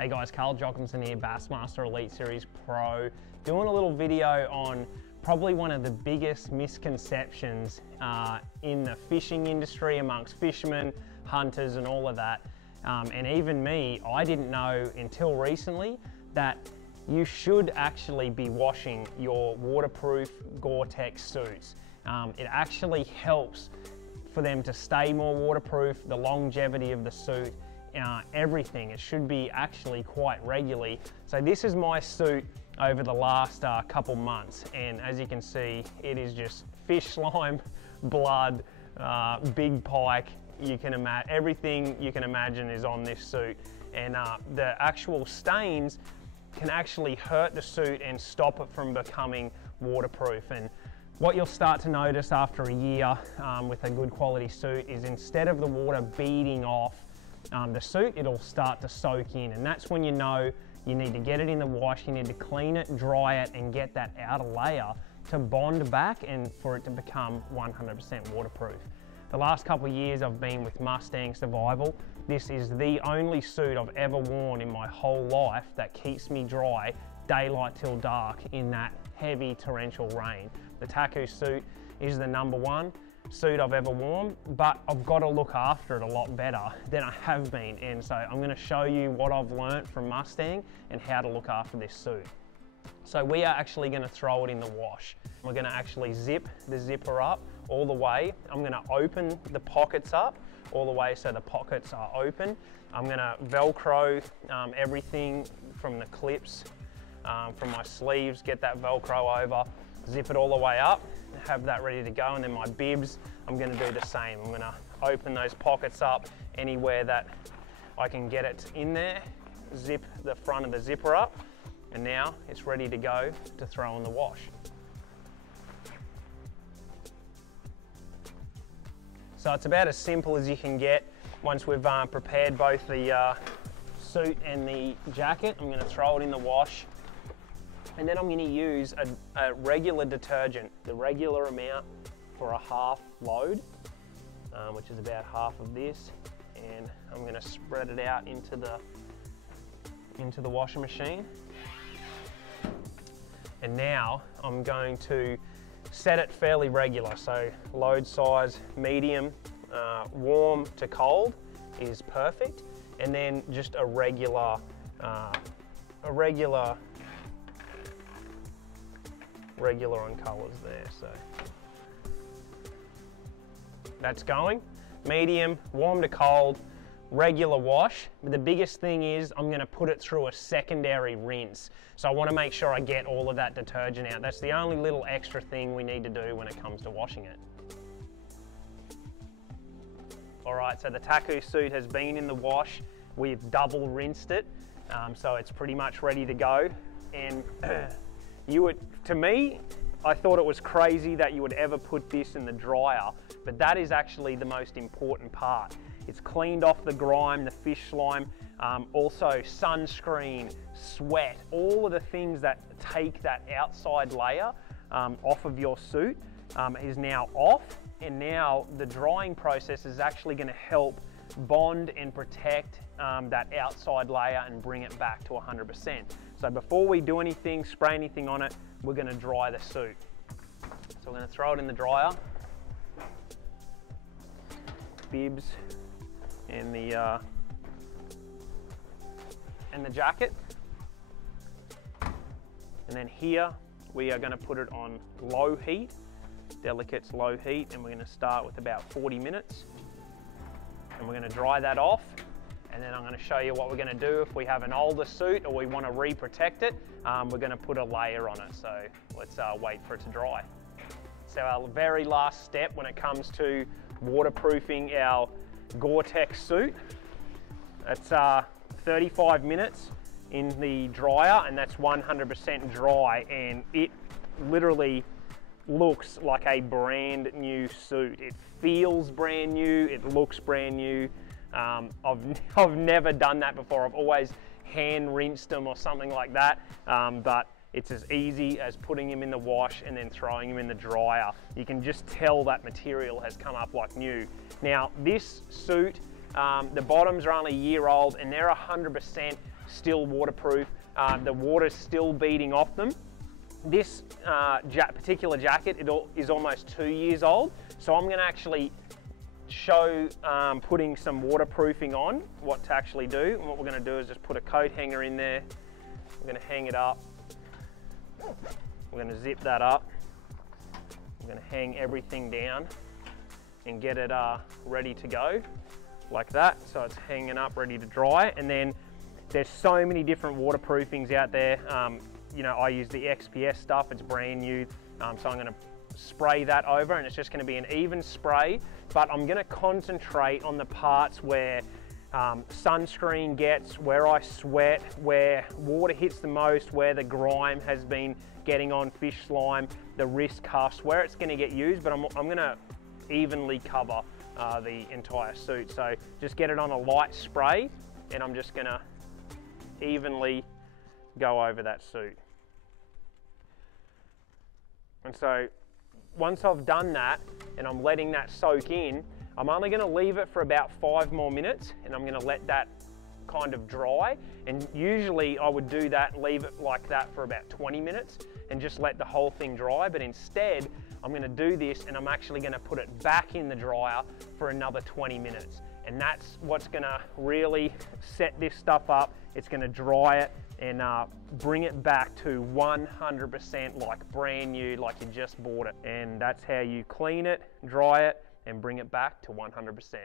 Hey guys, Carl Jockinson here, Bassmaster Elite Series Pro, doing a little video on probably one of the biggest misconceptions in the fishing industry amongst fishermen, hunters and all of that. And even me, I didn't know until recently that you should actually be washing your waterproof Gore-Tex suits. It actually helps for them to stay more waterproof, the longevity of the suit, everything. It should be actually quite regularly. So this is my suit over the last couple months, and as you can see, it is just fish slime, blood, big pike. You can imagine everything you can imagine is on this suit, and the actual stains can actually hurt the suit and stop it from becoming waterproof. And what you'll start to notice after a year with a good quality suit is instead of the water beading off the suit, it'll start to soak in, and that's when you know you need to get it in the wash. You need to clean it, dry it, and get that outer layer to bond back and for it to become 100% waterproof. The last couple of years I've been with Mustang Survival. This is the only suit I've ever worn in my whole life that keeps me dry daylight till dark in that heavy torrential rain. The Taku suit is the #1 suit I've ever worn, but I've got to look after it a lot better than I have been, and so I'm going to show you what I've learnt from Mustang and how to look after this suit. So we are actually going to throw it in the wash. We're going to actually zip the zipper up all the way. I'm going to open the pockets up all the way so the pockets are open. I'm going to Velcro everything from the clips, from my sleeves, get that Velcro over, zip it all the way up, have that ready to go. And then my bibs, I'm going to do the same. I'm going to open those pockets up anywhere that I can get it in there, zip the front of the zipper up, and now it's ready to go to throw in the wash. So it's about as simple as you can get. Once we've prepared both the suit and the jacket, I'm going to throw it in the wash. And then I'm going to use a regular detergent, the regular amount for a half load, which is about half of this. And I'm going to spread it out into the washing machine. And now I'm going to set it fairly regular. So load size, medium, warm to cold is perfect. And then just a regular on colours there. So that's going. Medium, warm to cold, regular wash. But the biggest thing is I'm going to put it through a secondary rinse. So I want to make sure I get all of that detergent out. That's the only little extra thing we need to do when it comes to washing it. All right, so the Taku suit has been in the wash. We've double rinsed it, so it's pretty much ready to go. And to me, I thought it was crazy that you would ever put this in the dryer, but that is actually the most important part. It's cleaned off the grime, the fish slime, also sunscreen, sweat, all of the things that take that outside layer off of your suit is now off, and now the drying process is actually going to help bond and protect that outside layer and bring it back to 100%. So before we do anything, spray anything on it, we're going to dry the suit. So we're going to throw it in the dryer. Bibs and the jacket. And then here we are going to put it on low heat, Delicate's low heat, and we're going to start with about 40 minutes. And we're going to dry that off, and then I'm going to show you what we're going to do if we have an older suit or we want to re-protect it. We're going to put a layer on it, so let's wait for it to dry. So our very last step when it comes to waterproofing our Gore-Tex suit, it's 35 minutes in the dryer, and that's 100% dry, and it literally looks like a brand new suit. It feels brand new, it looks brand new. I've never done that before. I've always hand rinsed them or something like that, but it's as easy as putting them in the wash and then throwing them in the dryer. You can just tell that material has come up like new. Now this suit The bottoms are only a year old and they're 100% still waterproof. The water's still beating off them. This particular jacket is almost 2 years old, so I'm going to actually show putting some waterproofing on, what to actually do. And what we're going to do is just put a coat hanger in there. We're going to hang it up. We're going to zip that up. We're going to hang everything down and get it ready to go like that. So it's hanging up ready to dry. And then there's so many different waterproofings out there. You know, I use the XPS stuff, it's brand new. So I'm gonna spray that over and it's just gonna be an even spray, but I'm gonna concentrate on the parts where sunscreen gets, where I sweat, where water hits the most, where the grime has been getting on fish slime, the wrist cuffs, where it's gonna get used, but I'm gonna evenly cover the entire suit. So just get it on a light spray and I'm just gonna evenly go over that suit. And so once I've done that and I'm letting that soak in, I'm only going to leave it for about 5 more minutes and I'm going to let that kind of dry. And usually I would do that and leave it like that for about 20 minutes and just let the whole thing dry. But instead I'm going to do this and I'm actually going to put it back in the dryer for another 20 minutes. And that's what's going to really set this stuff up. It's going to dry it and bring it back to 100% like brand new, like you just bought it. And that's how you clean it, dry it, and bring it back to 100%.